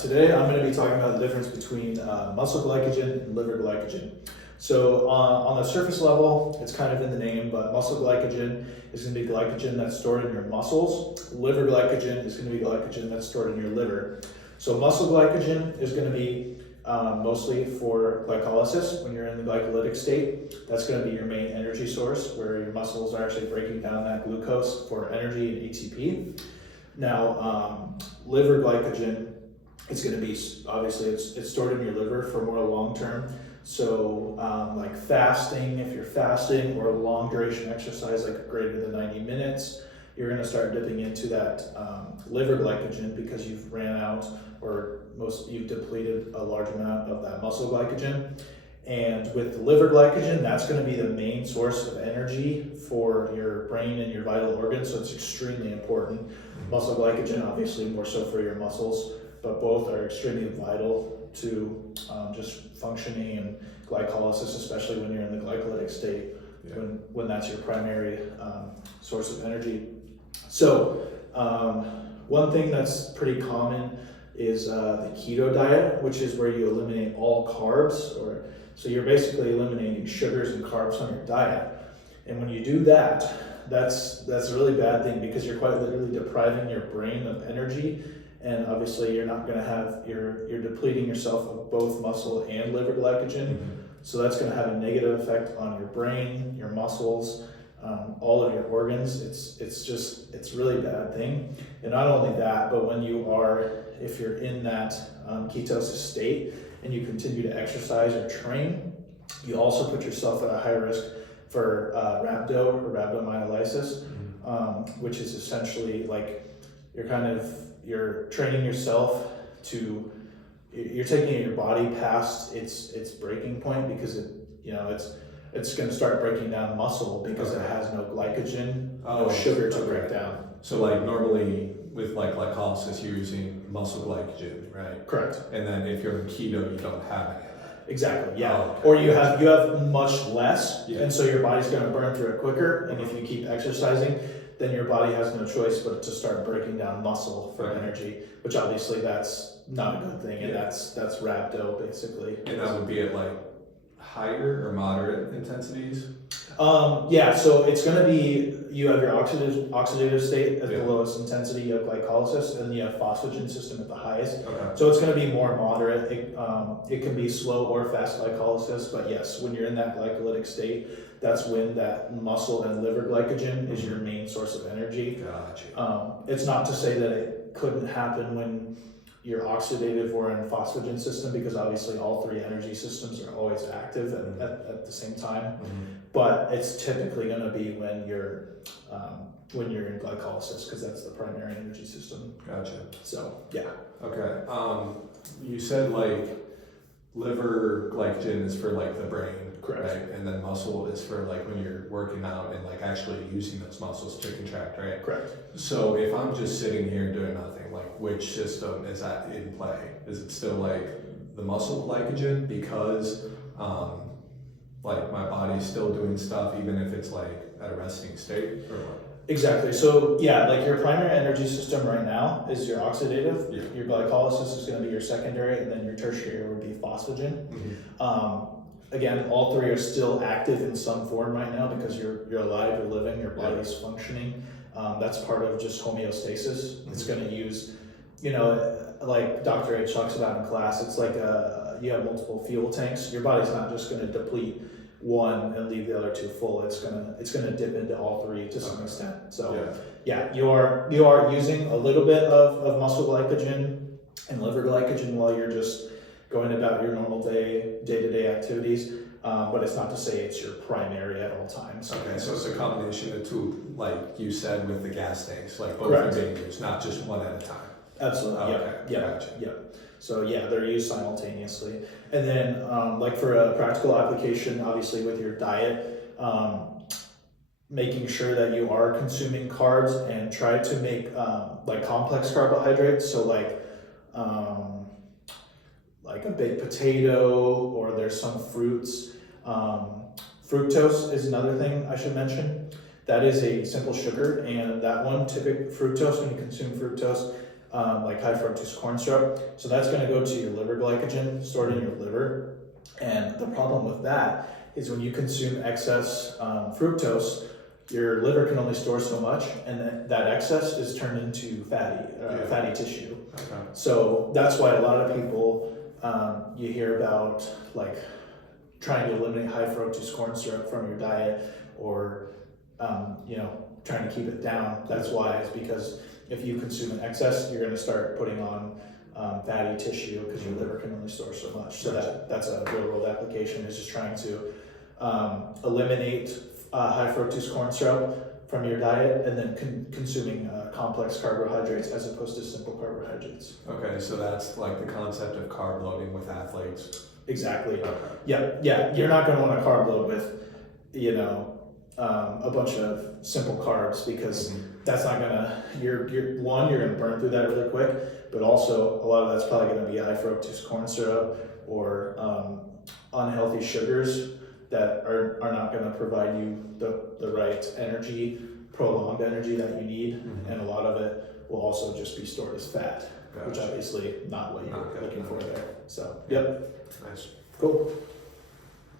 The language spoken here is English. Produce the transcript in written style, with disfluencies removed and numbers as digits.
today I'm going to be talking about the difference between muscle glycogen and liver glycogen. So on the surface level, it's kind of in the name, but muscle glycogen is going to be glycogen that's stored in your muscles. Liver glycogen is going to be glycogen that's stored in your liver. So muscle glycogen is going to be mostly for glycolysis when you're in the glycolytic state. That's going to be your main energy source, where your muscles are actually breaking down that glucose for energy and ATP. Now, liver glycogen is going to be, obviously, it's stored in your liver for more long term. So like fasting, if you're fasting, or long duration exercise like greater than 90 minutes, you're going to start dipping into that liver glycogen because you've ran out, or you've depleted a large amount of that muscle glycogen. And with the liver glycogen, that's going to be the main source of energy for your brain and your vital organs, so it's extremely important. Muscle glycogen, obviously, more so for your muscles, but both are extremely vital to just functioning and glycolysis, especially when you're in the glycolytic state, when that's your primary source of energy. So one thing that's pretty common is the keto diet, which is where you eliminate all carbs, so you're basically eliminating sugars and carbs from your diet. And when you do that, that's a really bad thing, because you're quite literally depriving your brain of energy, and obviously you're not going to have, you're depleting yourself of both muscle and liver glycogen. So that's going to have a negative effect on your brain, your muscles, all of your organs. It's really a bad thing. And not only that, but if you're in that ketosis state and you continue to exercise or train, you also put yourself at a high risk for rhabdo or rhabdomyolysis, which is essentially like you're training yourself to, you're taking your body past its breaking point, because it's going to start breaking down muscle because it has no glycogen, no sugar to break down. So like normally with like glycolysis, you're using muscle glycogen, right? Correct. And then if you're in keto, you don't have any of that. Exactly, yeah. Oh, okay. Or you have much less, Yeah. and so your body's going to burn through it quicker. And if you keep exercising, then your body has no choice but to start breaking down muscle for energy, which obviously that's not a good thing, and that's rhabdo basically. And that would be at like higher or moderate intensities? So it's going to be, you have your oxidative state at the lowest intensity, you have glycolysis, and you have phosphagen system at the highest. Okay. So it's going to be more moderate. It can be slow or fast glycolysis, but yes, when you're in that glycolytic state, that's when that muscle and liver glycogen is your main source of energy. Gotcha. It's not to say that it couldn't happen when your oxidative or in phosphagen system, because obviously all three energy systems are always active at the same time. But it's typically going to be when you're in glycolysis, because that's the primary energy system. Gotcha. So yeah. Okay. You said like liver glycogen is for like the brain. Correct. Right? And then muscle is for like when you're working out and like actually using those muscles to contract, right? Correct. So if I'm just sitting here doing nothing, like which system is that in play? Is it still like the muscle glycogen, because like my body's still doing stuff even if it's like at a resting state, or what? Exactly. So yeah, like your primary energy system right now is your oxidative. Yeah. Your glycolysis is going to be your secondary, and then your tertiary would be phosphagen. Again, all three are still active in some form right now, because you're alive, you're living, your body's functioning. That's part of just homeostasis. It's going to use, like Dr. H talks about in class, it's like you have multiple fuel tanks. Your body's not just going to deplete one and leave the other two full. It's gonna dip into all three to some extent. So yeah, you are using a little bit of muscle glycogen and liver glycogen while you're just going about your normal day-to-day activities, but it's not to say it's your primary at all times. Okay, so it's a combination of two, like you said with the gas tanks, like both Correct. are being used, not just one at a time. Absolutely. Gotcha. Yeah. So yeah, they're used simultaneously. And then like for a practical application, obviously with your diet, making sure that you are consuming carbs, and try to make like complex carbohydrates. So like a baked potato, or there's some fruits. Fructose is another thing I should mention. That is a simple sugar, and that one, fructose, when you consume fructose, like high fructose corn syrup. So that's going to go to your liver glycogen stored in your liver. And the problem with that is when you consume excess fructose, your liver can only store so much, and that excess is turned into fatty tissue. Okay. So that's why a lot of people, you hear about like trying to eliminate high fructose corn syrup from your diet, or trying to keep it down. That's why, it's because if you consume an excess, you're going to start putting on fatty tissue because your liver can only store so much. So that's a real world application, is just trying to eliminate high fructose corn syrup from your diet, and then consuming complex carbohydrates as opposed to simple carbohydrates. Okay, so that's like the concept of carb loading with athletes. Exactly. Okay. Yeah. You're not going to want to carb load with, a bunch of simple carbs, because that's not gonna. You're gonna burn through that really quick, but also a lot of that's probably going to be high fructose corn syrup or unhealthy sugars that are not going to provide you the right energy, prolonged energy that you need, and a lot of it will also just be stored as fat, which obviously not what you're looking for there. So, yep. Nice. Cool.